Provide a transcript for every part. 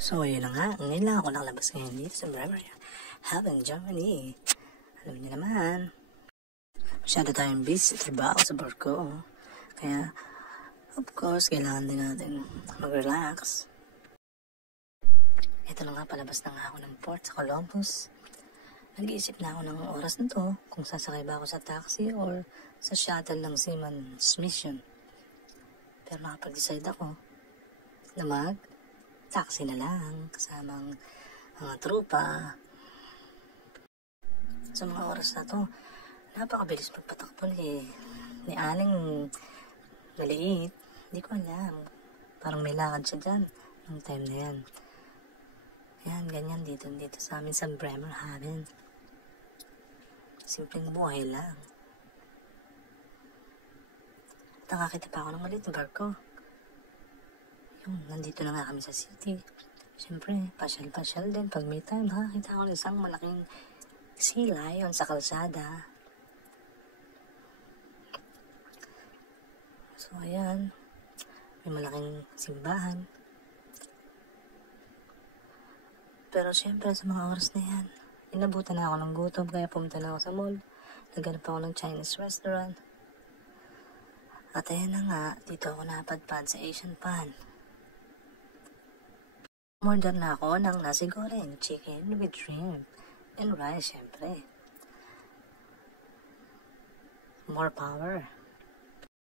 So, yun na nga. Ngayon lang ako nakalabas ngayon dito sa Bremer, Haven, Germany. Alam niyo naman, masyado tayong busy sa trabaho sa barko. Kaya, of course, kailangan din natin mag-relax. Ito na nga, palabas na nga ako ng port sa Columbus. Nag-iisip na ako ng oras na to kung sasakay ba ako sa taxi or sa shuttle ng Seaman's Mission. Pero nakapag-decide ako na mag-taxi na lang kasamang mga trupa. Sa mga oras na to, napakabilis magpatakbo ni Aling maliit. Hindi ko alam. Parang may lakad siya dyan ng time na yan. Yan, ganyan dito sa amin sa Bremerhaven. Simpleng buhay lang. At nakakita pa ako ng maliit na barko. Yung, nandito na nga kami sa city. Siyempre, pasyal-pasyal din. Pag may time, nakakita ako ng isang malaking sea lion sa kalsada. So, ayan. May malaking simbahan. Pero siyempre, sa mga oras na yan, inabutan na ako ng gutom, kaya pumunta na ako sa mall. Naghanap ako ng Chinese restaurant. At ayan na nga, dito ako napadpad sa Asian Pan. Order na ako ng nasi goreng, chicken with shrimp, and rice, siyempre. More power.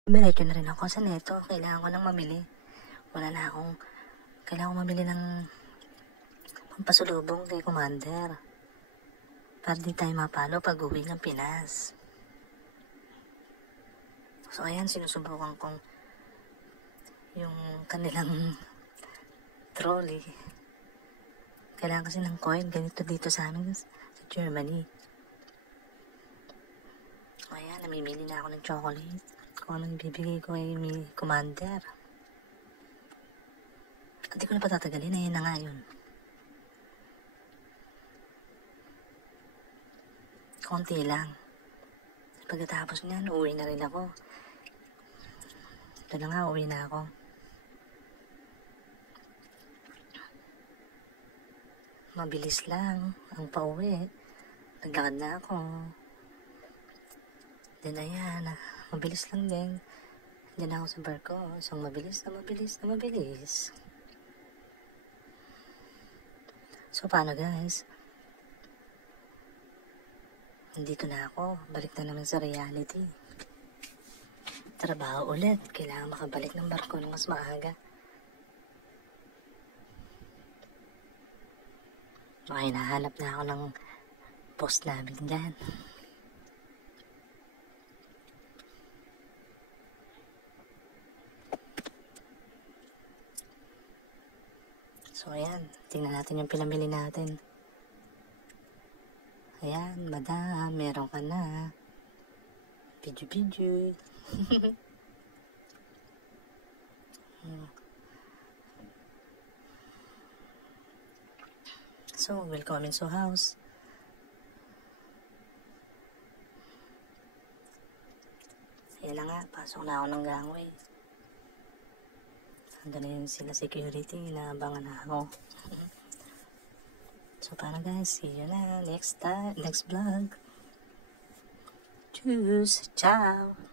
Diretso na rin ako sa Neto. Kailangan ko nang mamili. Kailangan ko mamili ng pampasulubong kay Commander. Para di tayo mapalo pag uwi ng Pinas. So ayan, sinusubukan kong yung kanilang trolley. Kailangan kasi ng coin. Ganito dito sa amin sa Germany. So ayan, namimili na ako ng chocolate. Kung anong bibigay ko kay Commander. At di ko na patatagalin. Ayan na nga yun. Konti lang. Pagkatapos niyan, uwi na rin ako. Ito na nga, uwi na ako. Mabilis lang ang pauwi. Naglakad na ako. Then ayan, mabilis lang din. Diyan ako sa barko. So mabilis. So paano guys? Nandito na ako. Balik na naman sa reality. Trabaho ulit. Kailangan makabalik ng barko ng mas maaga. Baka hinahanap na ako ng boss namin dyan. So ayan. Tingnan natin yung pinamili natin. Ayan, madam, meron ka na. Pidyo. So, welcome in sa house. Ayan na nga, pasok na ako ng gangway. Ando na yun sila security, inaabangan na ako. So, paano guys? See you na next vlog. Tschüss. Ciao.